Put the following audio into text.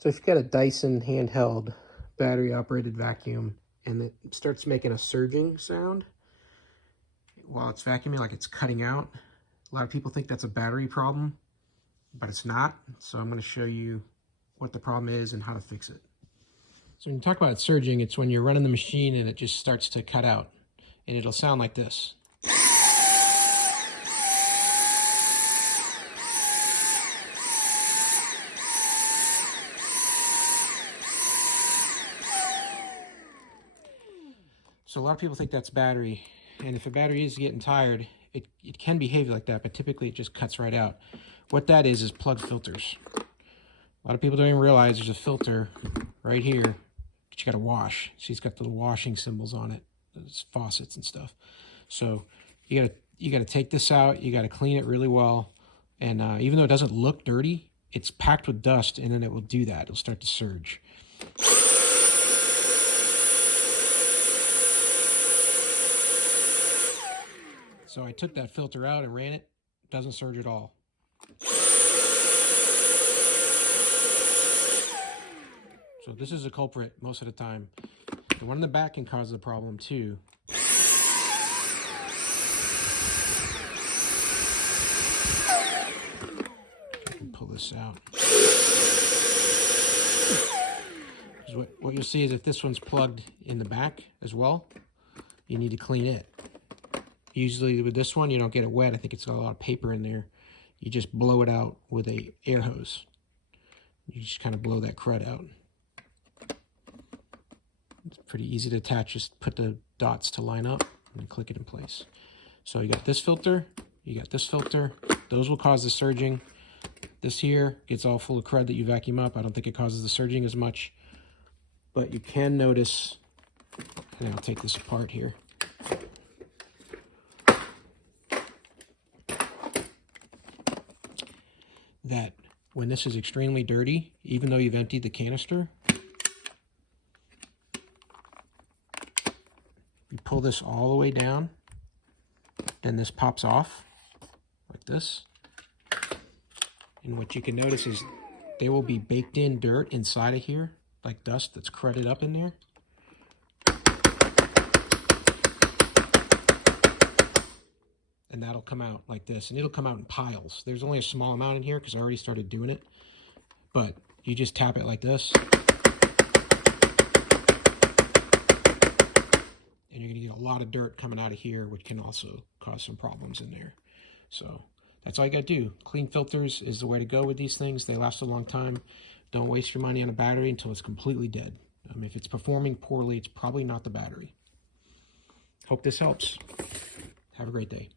So if you've got a Dyson handheld battery operated vacuum and it starts making a surging sound while it's vacuuming, like it's cutting out, a lot of people think that's a battery problem, but it's not. So I'm going to show you what the problem is and how to fix it. So when you talk about it surging, it's when you're running the machine and it just starts to cut out, and it'll sound like this. So a lot of people think that's battery, and if a battery is getting tired, it can behave like that, but typically it just cuts right out. What that is plug filters. A lot of people don't even realize there's a filter right here that you got to wash. See, it's got the little washing symbols on it, those faucets and stuff. So you gotta take this out. You got to clean it really well, and even though it doesn't look dirty, it's packed with dust, and then it will do that. It'll start to surge. So I took that filter out and ran it. It doesn't surge at all. So this is a culprit most of the time. The one in the back can cause the problem too. I can pull this out. What you'll see is if this one's plugged in the back as well, you need to clean it. Usually with this one, you don't get it wet. I think it's got a lot of paper in there. You just blow it out with a air hose. You just kind of blow that crud out. It's pretty easy to attach. Just put the dots to line up and click it in place. So you got this filter, you got this filter. Those will cause the surging. This here gets all full of crud that you vacuum up. I don't think it causes the surging as much. But you can notice, and I'll take this apart here. That when this is extremely dirty, even though you've emptied the canister, you pull this all the way down, then this pops off like this. And what you can notice is there will be baked in dirt inside of here, like dust that's crudded up in there. And that'll come out like this, and it'll come out in piles. There's only a small amount in here because I already started doing it, but you just tap it like this, and you're gonna get a lot of dirt coming out of here, which can also cause some problems in there. So that's all you gotta do. Clean filters is the way to go with these things. They last a long time. Don't waste your money on a battery until it's completely dead. If it's performing poorly, it's probably not the battery. Hope this helps. Have a great day.